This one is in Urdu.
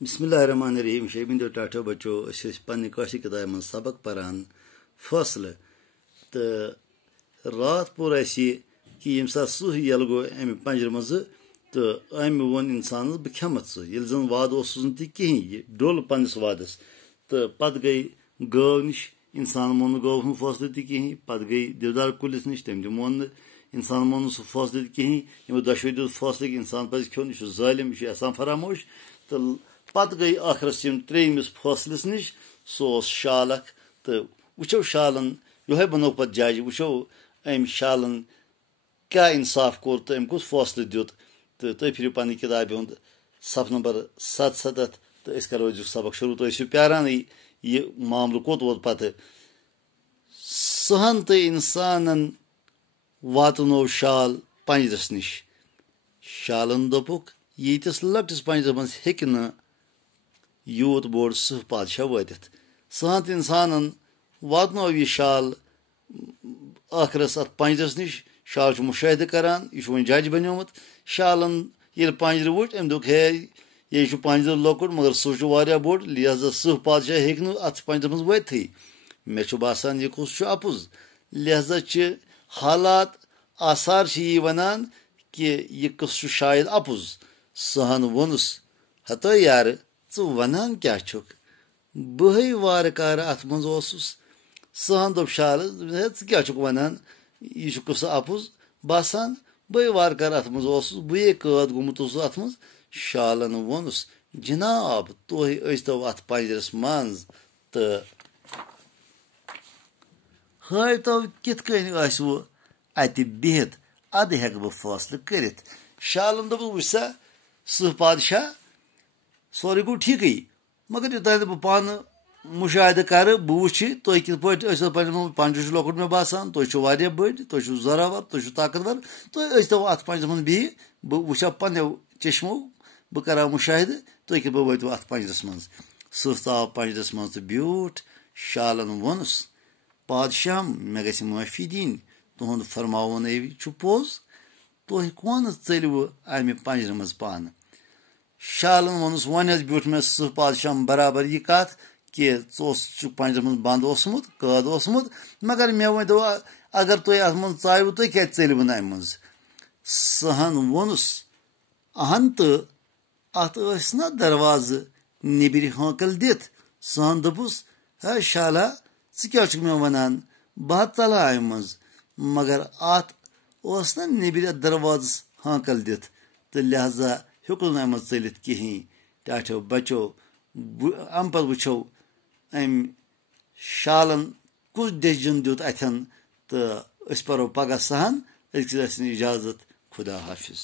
بسم اللہ الرحمن الرحیم شیبین ٹاٹھو بچو پنہ کاشر کتاب من سبق پران فاصلہ تو رات پور یہ کہ یم سات سہ یل گو امہ پنجر مز تو امہ ون انسانس بہ کھمت سہ یل زن وعد اوس تہ کہین یہ ڈول پنس وعدس تو پتہ گئی گو نش انسان مون گو ہند فاصلہ تہ کہین پتہ گئی دیودار کلس نش تم تہ مون انسان مون سہ فاصلہ تہ کہین یمو دشوی دیت فاصلہ کہ انسان پز کھیون یہ ظالم یہ احسان فراموش تو پتہ گئی آخرس تریمس فاصلس نش سہ شال اخ تو وچو شالن یہ بنو پتہ جج وچو ام شالن کیا انصاف کور تو ام کس فاصلہ دیت تو تھی پھرو پنہ کتاب ہند صف نمبر 77 تو اس کرو سبق شروع تو اسو پیاران یہ معاملہ کوت ووت پتہ سہن تو انسانن واتنو شال پنجرس نش شالن دپک یتس لکٹس پنجرس مز ہیکہ نہ یوت بوڑ سہ بادشاہ واتت سہن تو انسانن واتنو یہ شال آخرس ات پنجرس نش شال مشاہدہ کران یہ ون جج بنیومت شالن یل پنجر وچ ام دک ہے یہ پنجر لۄکُٹ مگر سہ واریاہ بوڑ لہذا سہ بادشاہ ہیکہ نہ ات پنجرس مز وٲتتھٕے مے چھُ باسان یہ کُس اپُز لہذا چھ حالات آثار یہ ونان کہ یہ قصہ چھُ شاید اپُز سہن وونس ہتو یار ژٕ ونان کیا چھُکھ بہے وارٕ کارٕ اتھ منٛز اوسُس سہن دوٚپ شالس ژٕ کیٛاہ چھُکھ ونان یہ چھُ قصہٕ اپُز باسان بہے وارٕ کارٕ اتھ منٛز اوسُس بہے قٲد گوٚمُت اوسُس اتھ منٛز شالن وونُس جناب تُہۍ ٲسۍتو اتھ پنجرس منٛز تہٕ ہٲیتو کِتھ کٔنۍ ٲسوٕ اتہِ بِہِتھ ادٕ ہیٚکہٕ بہٕ فٲصلہٕ کٔرِتھ شالن دوٚپُس وٕچھ سا سٕہ بادشاہ سورُے گوٚو ٹھیٖکٕے مگر یوٚتانۍ نہٕ بہٕ پانہٕ مُشاہدٕ کرٕ بہٕ وٕچھِ تُہۍ کِتھ پٲٹھۍ ٲسِو پنجر چھُ لۄکُٹ مےٚ باسان تُہۍ چھِو واریاہ بٔڑۍ تُہۍ چھِو زوراور تُہۍ چھِو طاقتور تُہۍ ٲسۍتو اتھ پنجرس منٛز بِہِتھ بہٕ وٕچھِ ہا پننیو چشمو بہٕ کرٕ ہا مُشاہدٕ تُہۍ کِتھ پٲٹھۍ وٲتِو اتھ پنجرس منٛز سٕہ ژاو پنجرس منٛز تہٕ بیوٗٹھ شالن ووٚنُس بادشاہ مےٚ گژھِ معٲفی دِنۍ تُہُنٛد فرماوُن چھُ پوٚز تُہۍ کونہٕ ژٔلۍوٕ امہِ پنجرِ منٛز پانہٕ شالن ووٚنُس وۄنۍ حظ بیوٗٹھ مےٚ سٕہ بادشاہ برابر یہ کتھ کہ ژٕ چھُکھ پنجرس منٛز بنٛد اوسمُت قٲد اوسمُت مگر مےٚ ؤنۍتو اگر تُہۍ اتھ منٛز ژاوٕ تُہۍ کیازِ ژٔلۍوٕ نہٕ امہِ منٛز سہن ووٚنُس اہن تہٕ اتھ ٲسۍ نا دروازٕ نیبرِ ہٲنکل دِتھ سہن دوٚپُس ہے شالا ژٕ کیٛاہ چھُکھ مےٚ ونان بہٕ حظ ژلہٕ ہا امہِ منٛز مگر اتھ اوس نا نیبرِ دروازس ہٲنکل دِتھ تہٕ لہذا ہیوٚکُس نہٕ امہِ منٛز ژٔلِتھ کِہیٖنۍ ٹاٹھیو بچو امہِ پتہٕ وٕچھو امہِ شالن کُس ڈیسجن دیُت اتھٮ۪ن تہٕ أسۍ پرو پگاہ سہن أزکِس ٲسِن اجازت خدا حافظ